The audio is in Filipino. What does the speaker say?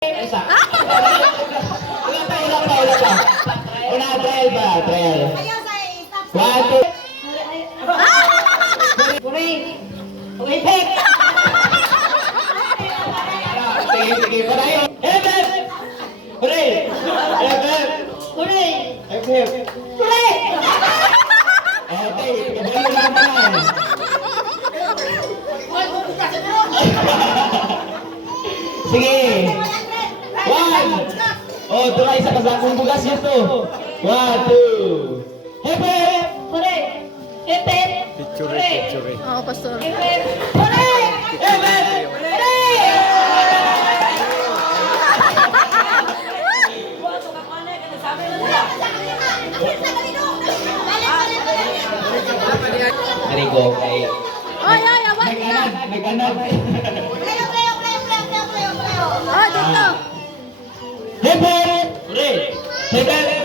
Isa. Ulang pa. Una, trail ba? Trail. One, two. Puri! Umipik! Sige. Padayo. Hep. Puri. Hep. Puri! Hep. Puri! Okay, kabayo naman. Sige. One. Oh, tulay sa kasakong bugas yun to. One, two. Hep. Puri! Ipit! Puri! Oo, pastor. Ipit! Puri! Hep. Rigo kay Ay, awat na. nag-anad. Oh, dito. Hep. Puri. Hep.